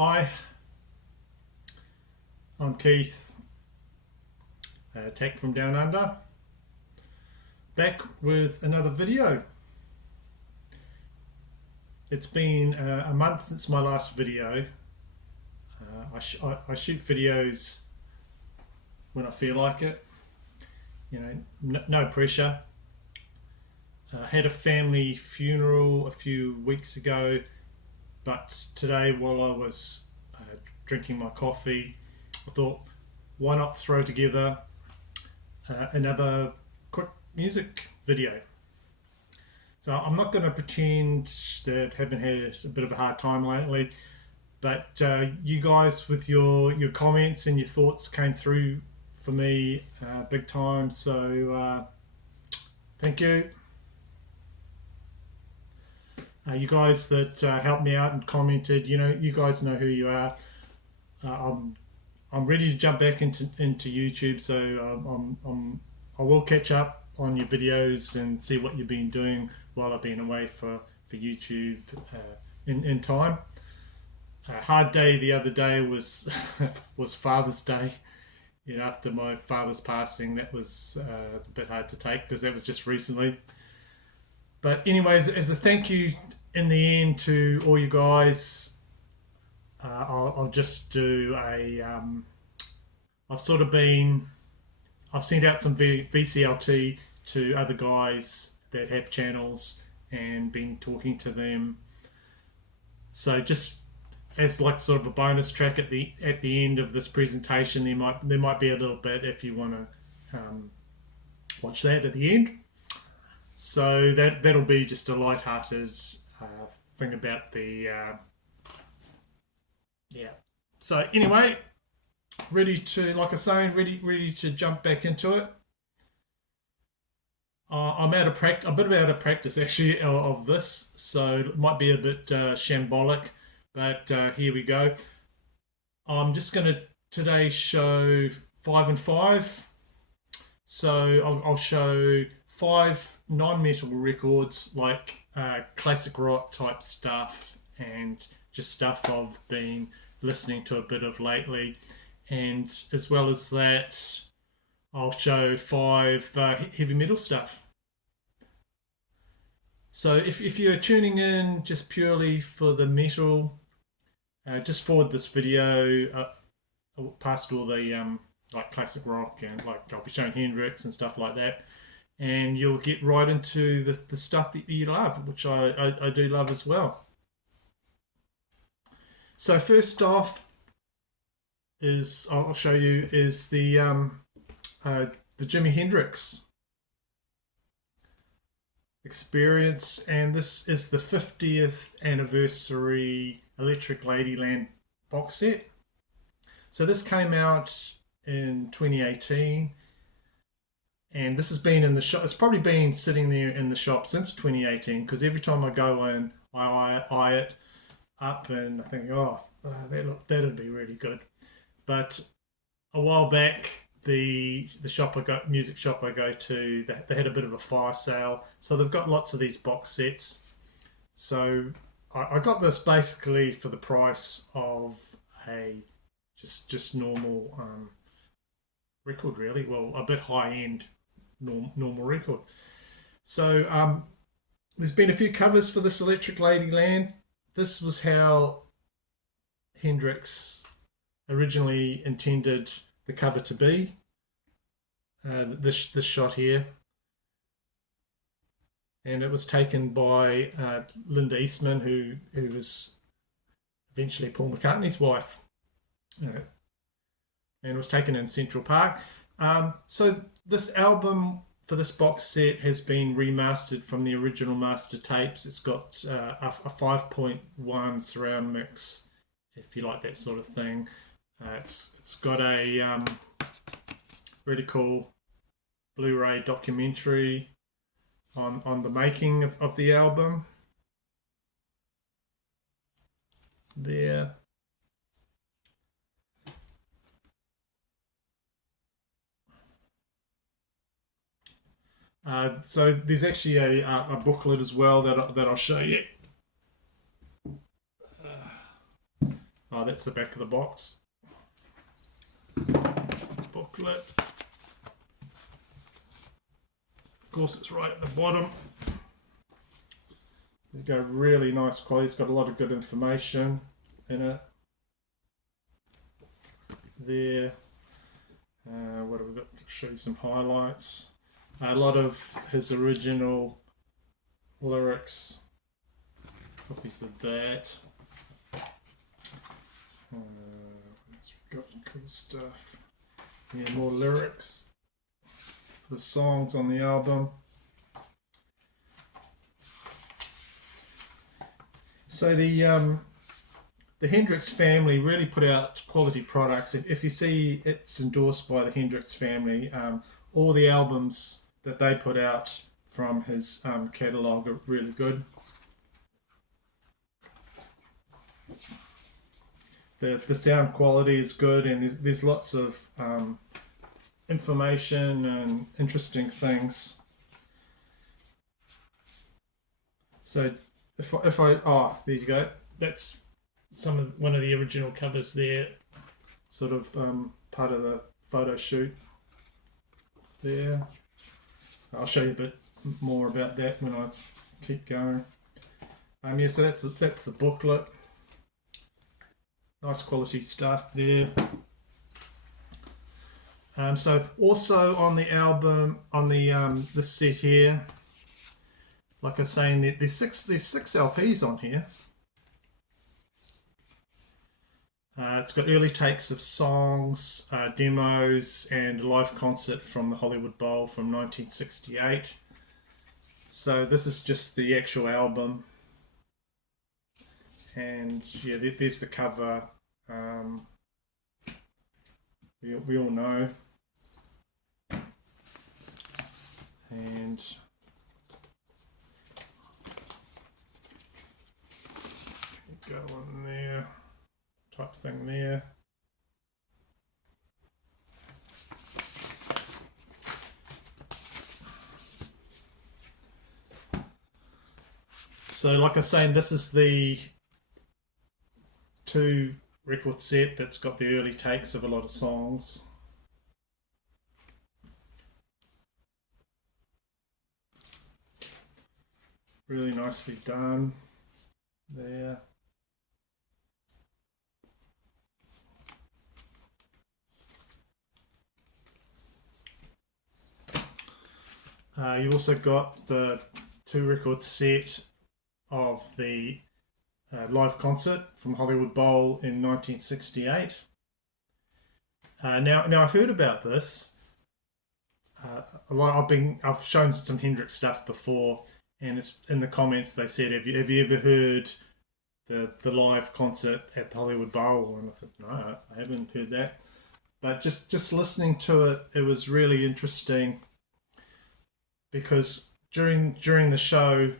Hi, I'm Keith, Tech from Down Under, back with another video. It's been a month since my last video. I shoot videos when I feel like it, no pressure. I had a family funeral a few weeks ago, but today while I was drinking my coffee, I thought, why not throw together another quick music video? So I'm not going to pretend that I haven't had a bit of a hard time lately, but you guys with your comments and your thoughts came through for me big time. So thank you. You guys that helped me out and commented, you guys know who you are. Uh, I'm I'm ready to jump back into YouTube, so I will catch up on your videos and see what you've been doing while I've been away for YouTube in time. A hard day the other day was was Father's Day. After my father's passing, that was a bit hard to take because that was just recently. But anyways, as a thank you in the end to all you guys, I'll just do a. I've sort of been. I've sent out some VCLT to other guys that have channels and been talking to them. So just as like sort of a bonus track at the end of this presentation, there might be a little bit if you want to watch that at the end. So that'll be just a light-hearted thing about the yeah. So anyway, ready to, like I say, ready to jump back into it. I'm out of practice, a bit out of practice actually of this, so it might be a bit shambolic, but here we go. I'm just going to today show 5 and 5. So I'll show 5 non-metal records, like classic rock type stuff and just stuff I've been listening to a bit of lately. And as well as that, I'll show 5 heavy metal stuff. So if you're tuning in just purely for the metal, just forward this video past all the like classic rock, and like I'll be showing Hendrix and stuff like that, and you'll get right into the stuff that you love, which I do love as well. So first off is I'll show you is the Jimi Hendrix experience, and this is the 50th anniversary Electric Ladyland box set. So this came out in 2018, and this has been in the shop. It's probably been sitting there in the shop since 2018, because every time I go in, I eye it up and I think, oh, that'd be really good. But a while back, the music shop I go to, they had a bit of a fire sale, so they've got lots of these box sets. So I got this basically for the price of a just normal record, really. Well, a bit high end normal record. So there's been a few covers for this Electric Ladyland. This was how Hendrix originally intended the cover to be. This shot here, and it was taken by Linda Eastman, who was eventually Paul McCartney's wife, and it was taken in Central Park. So this album for this box set has been remastered from the original master tapes. It's got a 5.1 surround mix, if you like that sort of thing. It's got a really cool Blu-ray documentary on the making of the album there. So there's actually a booklet as well that I'll show you. That's the back of the box. Booklet. Of course, it's right at the bottom. There you go, really nice quality. It's got a lot of good information in it. There. What have we got to show you? Some highlights. A lot of his original lyrics. Copies of that. We've got cool stuff. Yeah, more lyrics. The songs on the album. So the Hendrix family really put out quality products. If you see it's endorsed by the Hendrix family, all the albums that they put out from his catalogue are really good. The sound quality is good, and there's lots of information and interesting things. So if I there you go. That's one of the original covers there, sort of part of the photo shoot there. I'll show you a bit more about that when I keep going. Yeah, so that's the booklet. Nice quality stuff there. So also on the album, on the this set here, like I was saying, there's six LPs on here. It's got early takes of songs, demos, and a live concert from the Hollywood Bowl from 1968. So this is just the actual album. And yeah, there's the cover. We all know. And go on there, type thing there. So like I was saying, this is the 2 record set that's got the early takes of a lot of songs. Really nicely done there. You also got the 2 record set of the live concert from Hollywood Bowl in 1968. Now I've heard about this. I've shown some Hendrix stuff before, and it's in the comments they said, have you ever heard the live concert at the Hollywood Bowl? And I said, no, I haven't heard that. But just listening to it, it was really interesting, because during the show,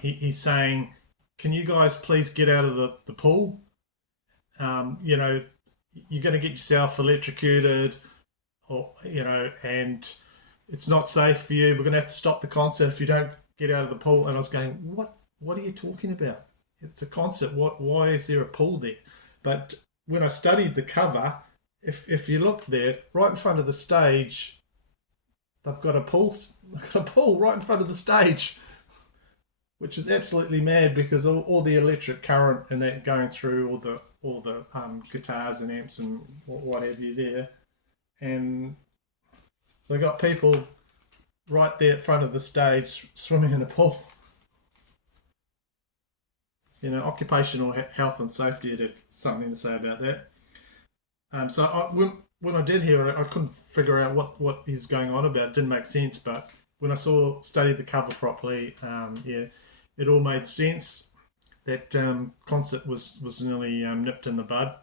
he's saying, can you guys please get out of the pool? You're going to get yourself electrocuted, or and it's not safe for you. We're going to have to stop the concert if you don't get out of the pool. And I was going, what are you talking about? It's a concert. Why is there a pool there? But when I studied the cover, if you look there, right in front of the stage, they've got a pool right in front of the stage, which is absolutely mad, because all the electric current and that going through all the guitars and amps and what have you there, and they got people right there at front of the stage swimming in a pool. Occupational health and safety had something to say about that. So when I did hear it, I couldn't figure out what he's going on about. It didn't make sense, but when I studied the cover properly, it all made sense. That concert was nearly nipped in the bud.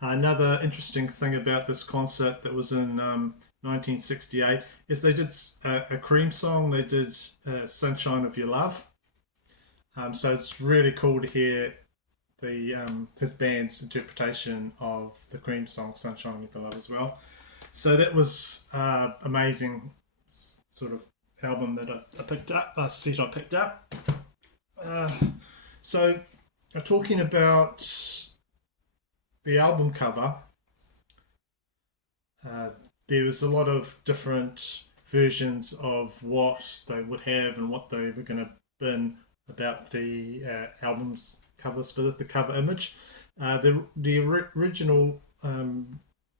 Another interesting thing about this concert that was in 1968 is they did a Cream song. They did "Sunshine of Your Love." So it's really cool to hear his band's interpretation of the Cream song "Sunshine of Your Love" as well. So that was amazing sort of album that I picked up, set I picked up. So talking about the album cover, uh, there was a lot of different versions of what they would have and what they were going to bin about the album's covers for the cover image. The original the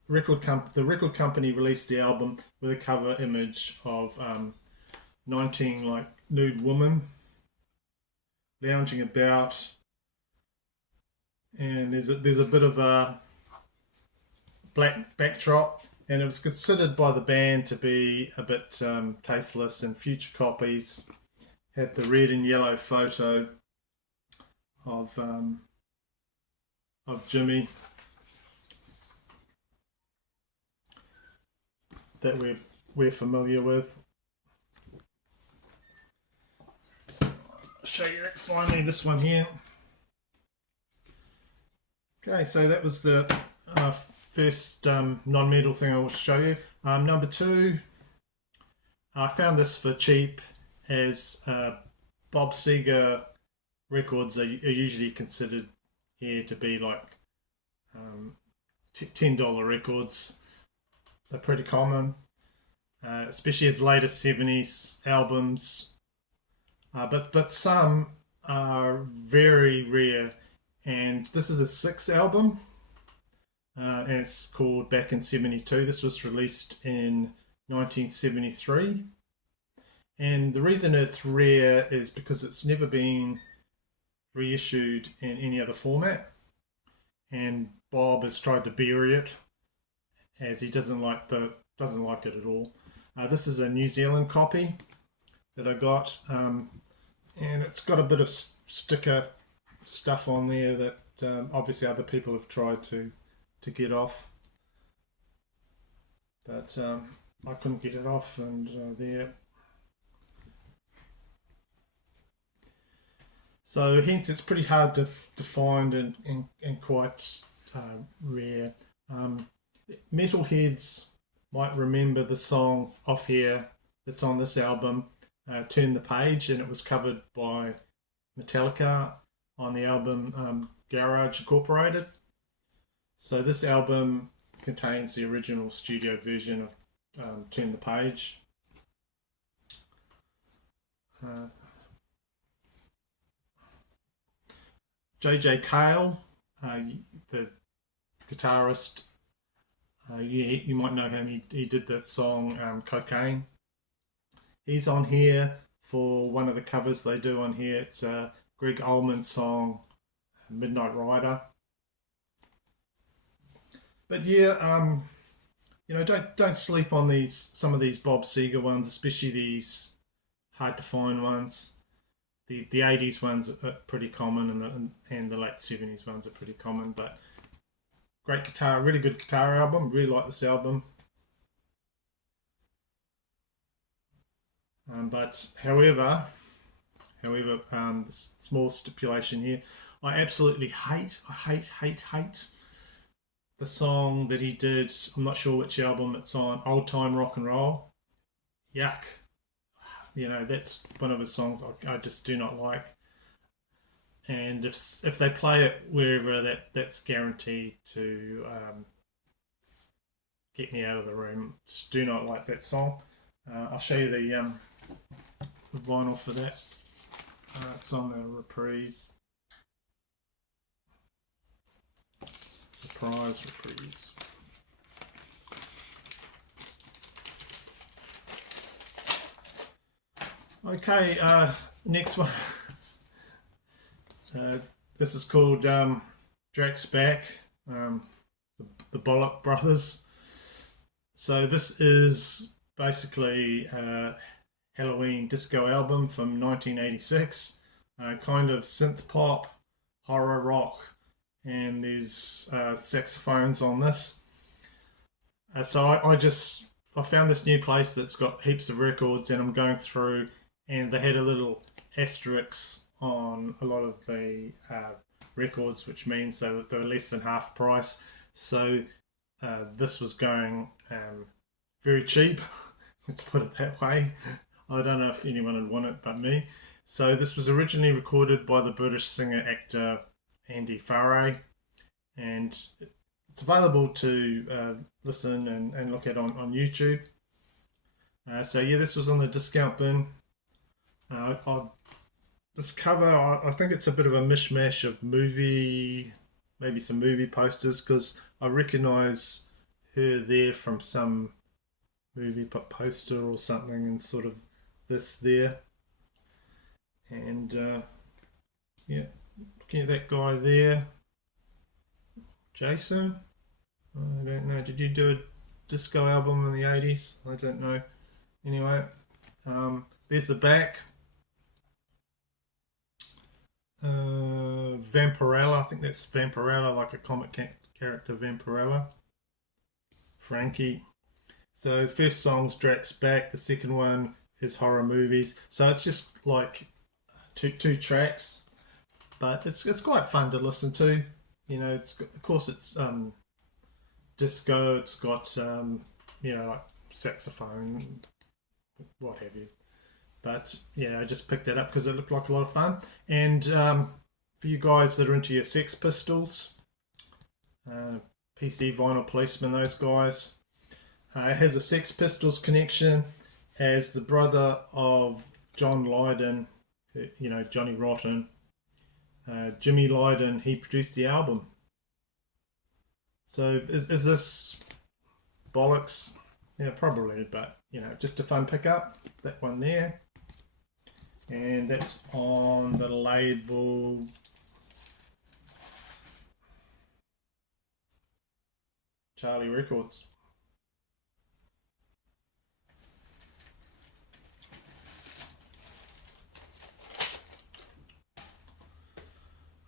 record company released the album with a cover image of 19 like nude women lounging about, and there's a bit of a black backdrop, and it was considered by the band to be a bit tasteless. And future copies had the red and yellow photo of Jimmy that we're familiar with. I'll show you that finally. This one here. Okay, so that was the first non-metal thing I will show you. Number two, I found this for cheap, as Bob Seger records are usually considered here to be like $10 records. They're pretty common, especially his latest 70s albums. But some are very rare, and this is a sixth album, and it's called Back in '72. This was released in 1973, and the reason it's rare is because it's never been reissued in any other format, and Bob has tried to bury it as he doesn't like it at all. This is a New Zealand copy that I got, and it's got a bit of sticker stuff on there that obviously other people have tried to get off, but I couldn't get it off, and there. So hence it's pretty hard to find, and quite rare. Metalheads might remember the song off here that's on this album, Turn the Page, and it was covered by Metallica on the album Garage Incorporated. So this album contains the original studio version of Turn the Page. J.J. Cale, the guitarist, you might know him. He did the song Cocaine. He's on here for one of the covers they do on here. It's Greg Allman's song Midnight Rider. But yeah, don't sleep on some of these Bob Seger ones, especially these hard to find ones. The 80s ones are pretty common, and the late 70s ones are pretty common. But great guitar, really good guitar album. Really like this album. But however, small stipulation here. I absolutely hate the song that he did. I'm not sure which album it's on. Old Time Rock and Roll. Yuck. That's one of his songs I just do not like. And if they play it wherever, that's guaranteed to get me out of the room. Just do not like that song. I'll show you the vinyl for that. It's on the reprise reprise. Okay, next one. This is called Drake's Back, the Bollock Brothers. So this is basically a Halloween disco album from 1986, kind of synth pop, horror rock, and there's saxophones on this. So I found this new place that's got heaps of records, and I'm going through, and they had a little asterisk on a lot of the records, which means they were less than half price. So this was going very cheap. Let's put it that way. I don't know if anyone would want it but me. So this was originally recorded by the British singer-actor Andy Farray, and it's available to listen and look at on YouTube. So yeah, this was on the discount bin. This cover, I think it's a bit of a mishmash of maybe some movie posters, because I recognise her there from some movie poster or something, and sort of this there. And yeah, looking at that guy there, Jason. I don't know. Did you do a disco album in the 80s? I don't know. Anyway, there's the back. Vampirella, I think that's Vampirella, like a comic character, Vampirella. Frankie. So first song's Drax Back, the second one is horror movies. So it's just like two tracks, but it's quite fun to listen to. You know, of course it's disco. It's got like saxophone, what have you. But yeah, I just picked it up because it looked like a lot of fun. And for you guys that are into your Sex Pistols, PC Vinyl Policeman, those guys, it has a Sex Pistols connection as the brother of John Lydon, Johnny Rotten. Jimmy Lydon, he produced the album. So is this bollocks? Yeah, probably, but just a fun pickup. That one there. And that's on the label Charlie Records.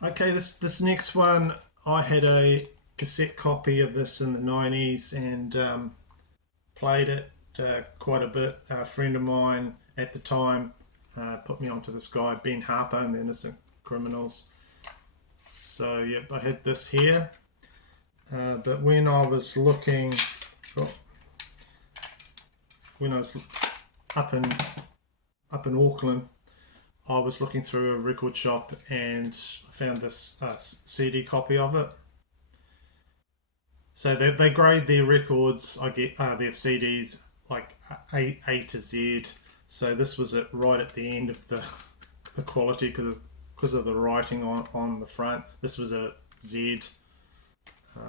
Okay, this next one, I had a cassette copy of this in the 90s and played it quite a bit. A friend of mine at the time put me onto this guy, Ben Harper and the Innocent Criminals. So yep, I had this here. But when I was looking, when I was up in Auckland, I was looking through a record shop and found this CD copy of it. So they grade their records, I get their CDs like A to Z. So this was it right at the end of the quality because of the writing on the front. This was a Z.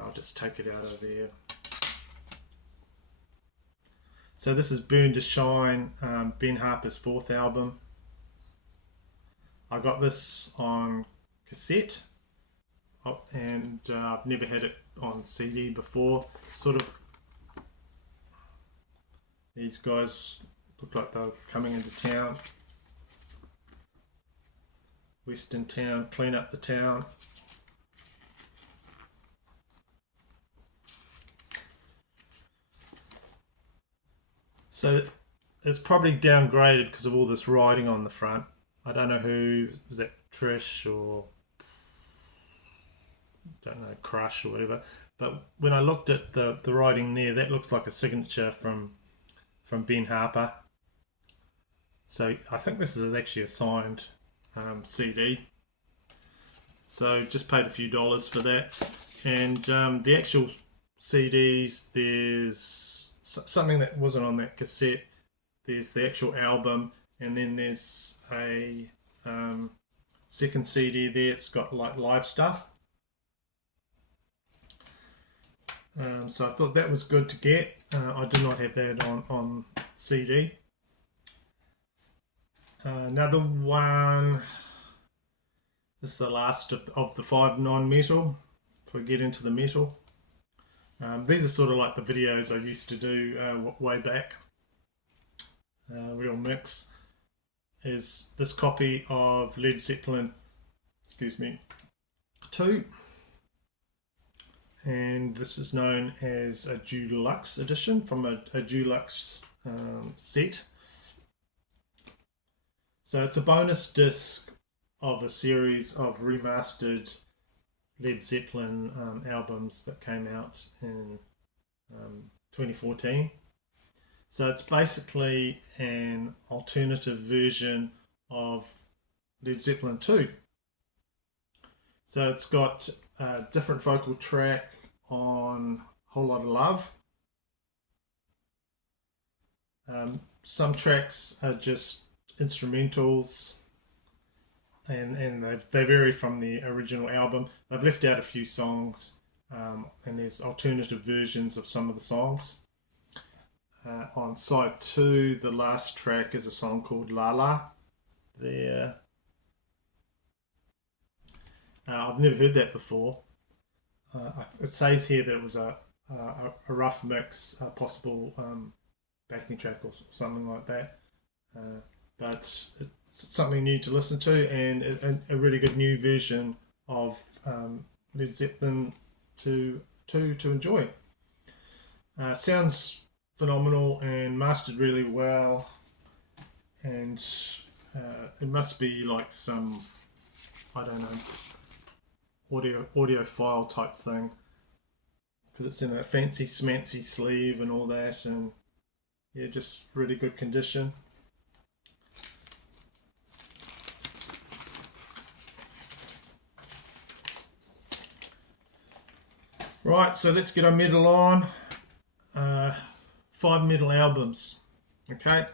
I'll just take it out of there. So this is Burn to Shine, Ben Harper's fourth album. I got this on cassette, and I've never had it on CD before. Sort of, these guys look like they're coming into town. Western town, clean up the town. So it's probably downgraded because of all this writing on the front. I don't know who, was that Trish or don't know, Crush or whatever. But when I looked at the writing there, that looks like a signature from Ben Harper. So I think this is actually a signed CD. So just paid a few dollars for that. And the actual CDs, there's something that wasn't on that cassette. There's the actual album, and then there's a second CD there. It's got like live stuff. So I thought that was good to get. I do not have that on CD. Another one. This is the last of the 5 non-metal. If we get into the metal. These are sort of like the videos I used to do way back. Real mix is this copy of Led Zeppelin, 2, and this is known as a deluxe edition from a deluxe set. So it's a bonus disc of a series of remastered Led Zeppelin albums that came out in 2014. So it's basically an alternative version of Led Zeppelin 2. So it's got a different vocal track on Whole Lot of Love. Some tracks are just instrumentals, and they vary from the original album. They've left out a few songs, and there's alternative versions of some of the songs. On side 2, the last track is a song called La La. There. I've never heard that before. It says here that it was a rough mix, a possible backing track or something like that. But it's something new to listen to, and a really good new version of Led Zeppelin to enjoy. Sounds phenomenal and mastered really well, and it must be like some, I don't know, audiophile type thing, because it's in a fancy smancy sleeve and all that, and yeah, just really good condition. Right, so let's get our metal on. 5 metal albums. Okay,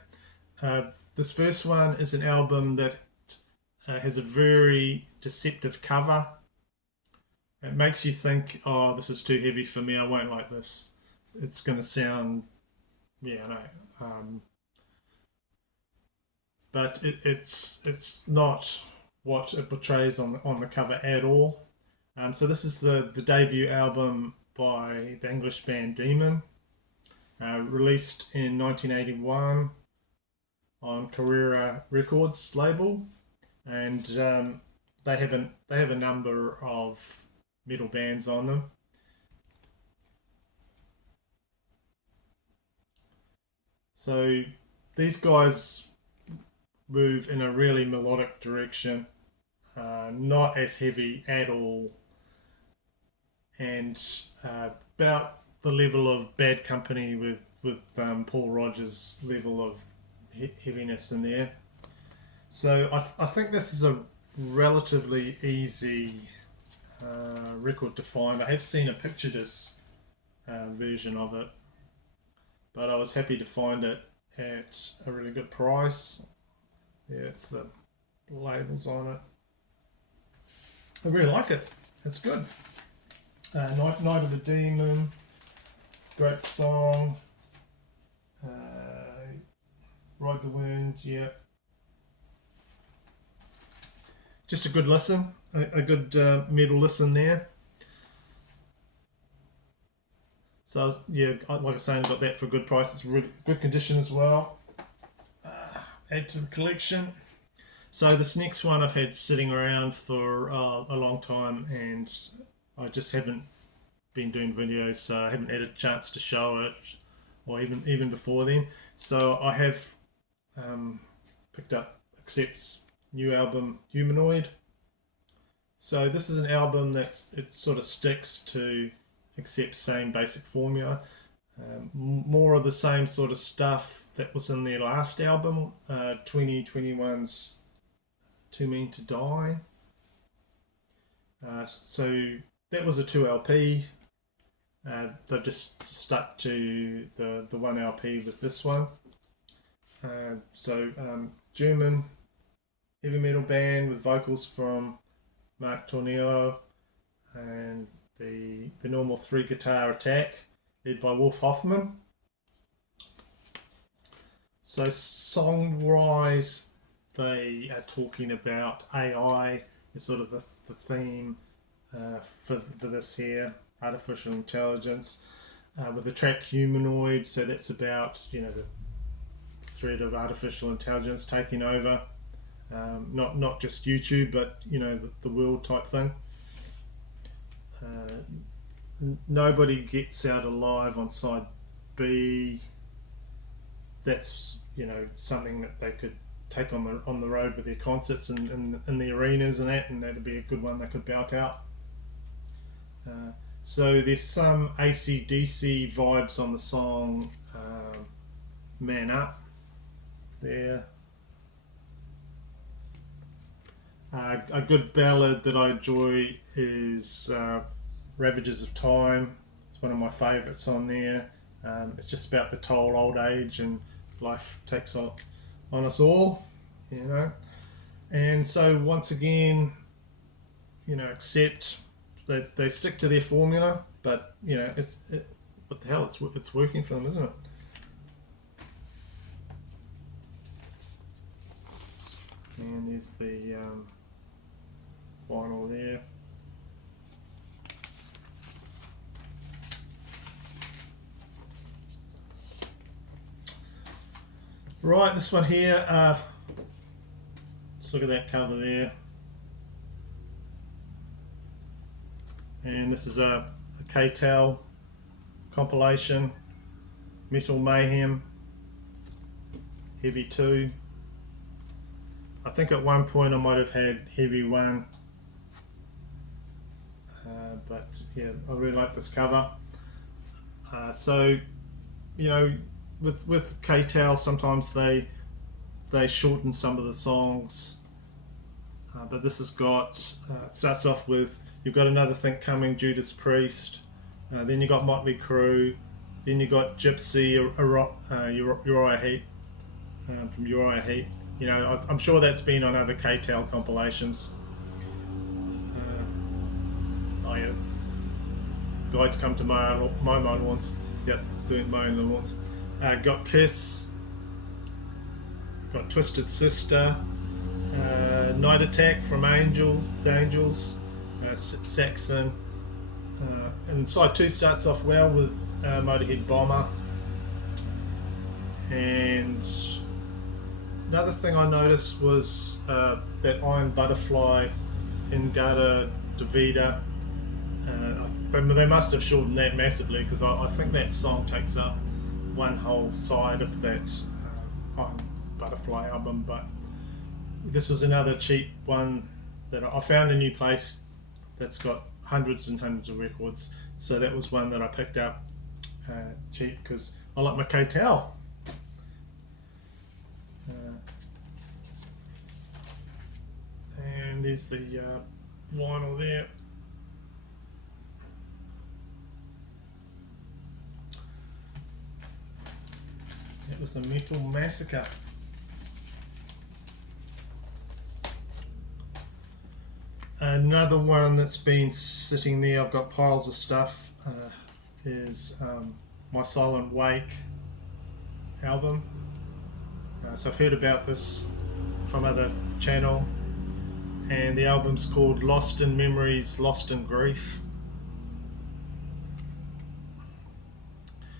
this first one is an album that has a very deceptive cover. It makes you think, oh, this is too heavy for me, I won't like this. It's going to sound, yeah, no. But it's not what it portrays on the cover at all. So this is the debut album by the English band Demon, released in 1981 on Carrera Records label, and they have a number of metal bands on them. So these guys move in a really melodic direction, not as heavy at all, and about the level of Bad Company with Paul Rodgers' level of heaviness in there. So I think this is a relatively easy record to find. I have seen a picture disc version of it, but I was happy to find it at a really good price. Yeah, it's the labels on it. I really like it. It's good. Night of the Demon, great song. Ride the Wind, yeah. Just a good listen, a good metal listen there. So yeah, like I was saying, got that for a good price. It's really good condition as well. Add to the collection. So this next one I've had sitting around for a long time, and I just haven't been doing videos, so I haven't had a chance to show it, or even before then. So I have picked up e.t.c's new album Humanoid. So this is an album it sort of sticks to e.t.c's same basic formula. More of the same sort of stuff that was in their last album, 2021's Too Mean to Die. So that was a 2 LP. They've just stuck to the 1 LP with this one. German heavy metal band with vocals from Mark Tornillo, and the normal 3 guitar attack led by Wolf Hoffman. So song-wise, they are talking about AI is sort of the theme for this here, artificial intelligence, with the track Humanoid. So that's about, the threat of artificial intelligence taking over, not just YouTube, but the world type thing. Nobody Gets Out Alive on side B. That's something that they could take on the road with their concerts and in the arenas and that'd be a good one they could belt out. So there's some AC/DC vibes on the song Man Up there. A good ballad that I enjoy is Ravages of Time. It's one of my favourites on there. It's just about the toll old age and life takes on us all, you know. And so once again, accept that they stick to their formula, but what the hell, it's working for them, isn't it? And there's the vinyl there. Right, this one here, let's look at that cover there. And this is a e.t.c compilation, Metal Mayhem, Heavy 2. I think at one point I might have had Heavy 1, but yeah, I really like this cover. So, with e.t.c, sometimes they shorten some of the songs, but this has got, starts off with, you've got Another Thing Coming, Judas Priest, then you got Motley Crue, then you got Gypsy, Uriah Heep, from Uriah Heep. I'm sure that's been on other e.t.c compilations. Oh yeah, Guys Come to Mow My Lawns. Yep, doing mowing the lawns. Got Kiss, got Twisted Sister, Night Attack from the Angels, Saxon, and side 2 starts off well with Motorhead Bomber. And another thing I noticed was that Iron Butterfly in Gata Davida. They must have shortened that massively, because I think that song takes up one whole side of that Iron Butterfly album. But this was another cheap one that I found a new place that's got hundreds and hundreds of records. So that was one that I picked up cheap because I like my e.t.c. And there's the vinyl there. That was the Metal Massacre. Another one that's been sitting there, I've got piles of stuff, is My Silent Wake album. So I've heard about this from other channel, and the album's called Lost in Memories, Lost in Grief.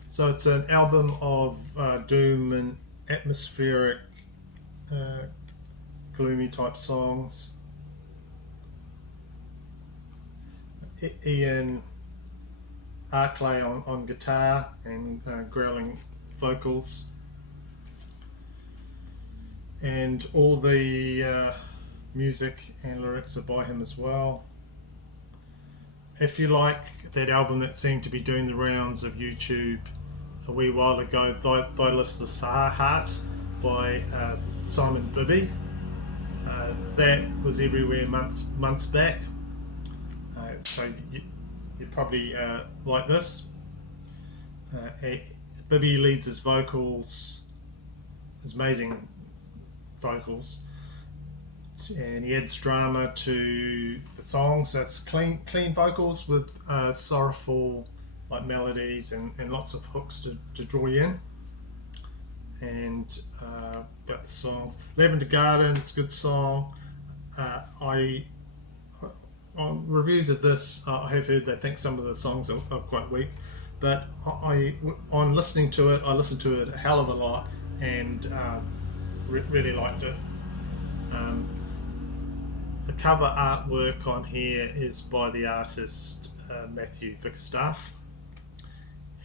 So it's an album of doom and atmospheric, gloomy type songs. Ian Arklay on guitar and growling vocals, and all the music and lyrics are by him as well. If you like that album that seemed to be doing the rounds of YouTube a wee while ago, Thy Listless Heart by Simon Bibby, that was everywhere months back. So you probably like this. Bibby leads his vocals, his amazing vocals, and he adds drama to the songs. That's clean vocals with sorrowful like melodies and lots of hooks to draw you in. And about the songs, Lavender Garden, it's a good song. On reviews of this, I have heard they think some of the songs are quite weak, but on listening to it, I listened to it a hell of a lot and really liked it. The cover artwork on here is by the artist Matthew Vickstaff,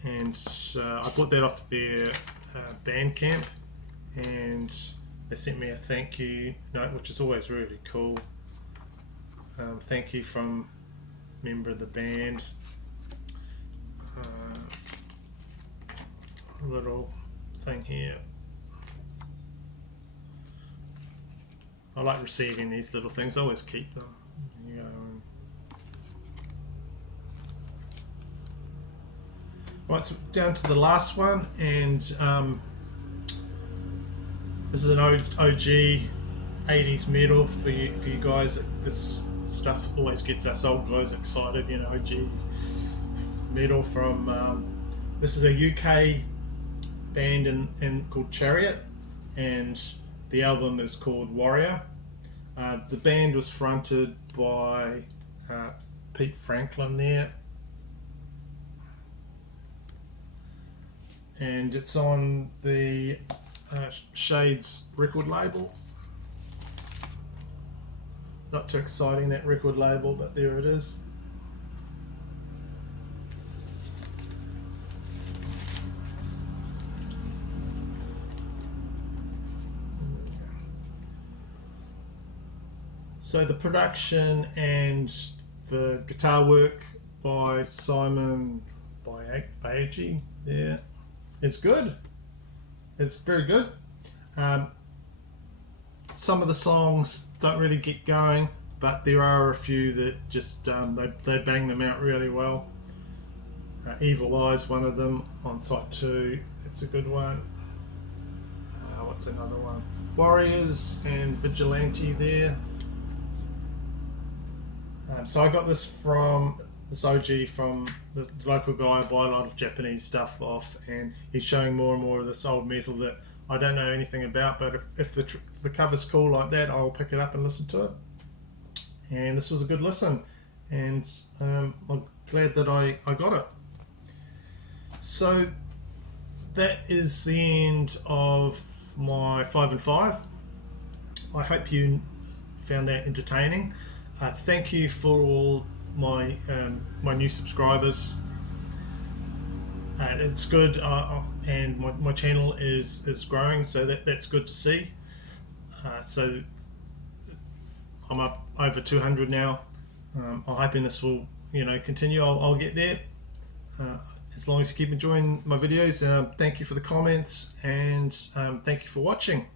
and I bought that off their Bandcamp, and they sent me a thank you note, which is always really cool. Thank you from a member of the band. A little thing here. I like receiving these little things. I always keep them. You know, right, so down to the last one, and this is an OG 80s metal for you guys. This stuff always gets us old guys excited, you know. OG metal from this is a UK band in called Chariot, and the album is called Warrior. The band was fronted by Pete Franklin there, and it's on the Shades record label. Not too exciting, that record label, but there it is. So the production and the guitar work by Simon Bayagi there, it's good. It's very good. Some of the songs don't really get going, but there are a few that just they bang them out really well. Evil Eye's one of them on side 2. It's a good one. What's another one? Warriors and Vigilante there. So I got this OG from the local guy. I buy a lot of Japanese stuff off, and he's showing more and more of this old metal that I don't know anything about, but if the cover's cool like that, I'll pick it up and listen to it. And this was a good listen, and I'm glad that I got it. So that is the end of my 5 and 5. I hope you found that entertaining. Thank you for all my new subscribers. It's good, and my channel is growing, so that's good to see. So I'm up over 200 now. I'm hoping this will continue. I'll get there as long as you keep enjoying my videos. Thank you for the comments, and thank you for watching.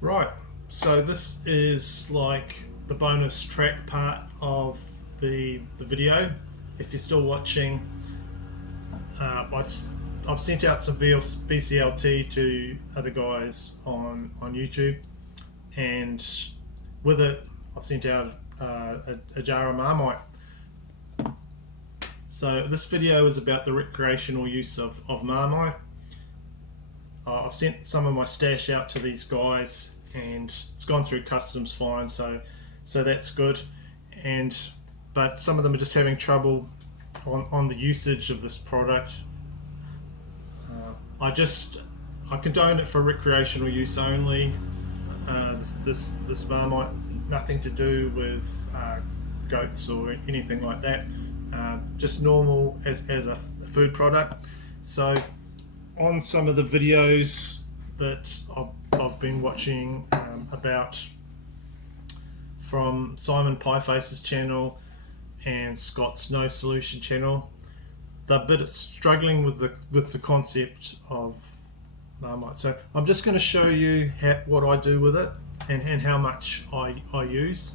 Right, so this is like the bonus track part of the video. If you're still watching, I've sent out some VCLT to other guys on YouTube, and with it I've sent out a jar of Marmite. So this video is about the recreational use of Marmite. I've sent some of my stash out to these guys, and it's gone through customs fine, so that's good. But some of them are just having trouble on the usage of this product. I condone it for recreational use only. This Marmite, nothing to do with goats or anything like that. Just normal as a food product. So on some of the videos that I've been watching about from Simon Pieface's channel and Scott's No Solution channel, they're a bit struggling with the concept of Marmite. So I'm just going to show you what I do with it and how much I use.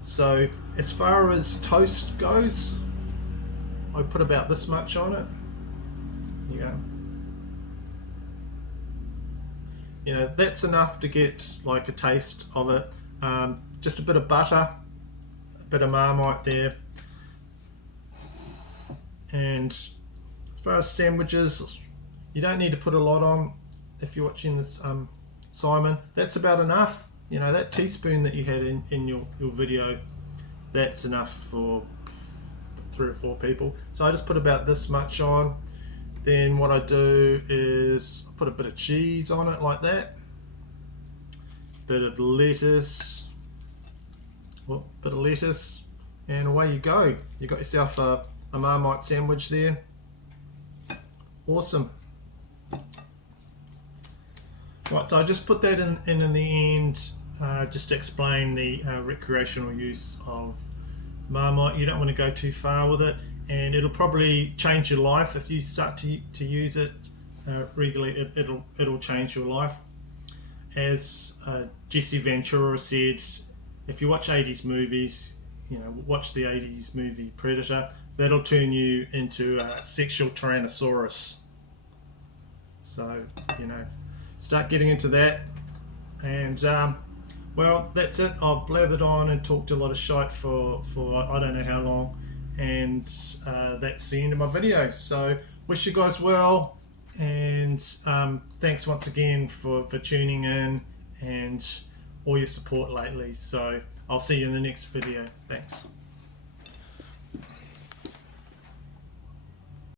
So as far as toast goes, I put about this much on it. You know, that's enough to get like a taste of it. Just a bit of butter, a bit of Marmite there. And as far as sandwiches, you don't need to put a lot on. If you're watching this Simon, that's about enough. You know, that teaspoon that you had in your video, that's enough for 3 or 4 people. So I just put about this much on. Then what I do is put a bit of cheese on it like that, bit of lettuce, and away you go. You got yourself a Marmite sandwich there. Awesome. Right, so I just put that in the end, just to explain the recreational use of Marmite. You don't want to go too far with it, and it'll probably change your life if you start to use it regularly, it'll change your life. As Jesse Ventura said, if you watch 80s movies, watch the 80s movie Predator, that'll turn you into a sexual Tyrannosaurus. So, start getting into that. And, well, that's it. I've blathered on and talked a lot of shite for I don't know how long. And that's the end of my video. So, wish you guys well. And thanks once again for tuning in and all your support lately. So, I'll see you in the next video. Thanks.